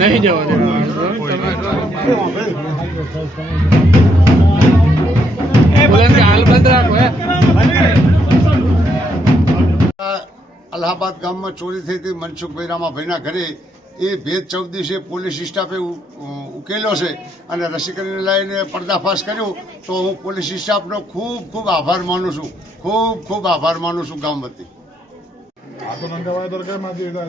નહીં જવા અલ્હાબાદ ગામમાં ચોરી થઈ હતી મનસુખભાઈ રામાભાઈના ઘરે. એ ભેદ ચૌદીસે પોલીસ સ્ટાફે ઉકેલો છે અને રસીકરણ લઈને પર્દાફાશ કર્યો. તો હું પોલીસ સ્ટાફનો ખૂબ ખૂબ આભાર માનું છું. ખૂબ ખૂબ આભાર માનું છું ગામ વતી. అతనంటే వాయి దొరకాయి మాది ఇదా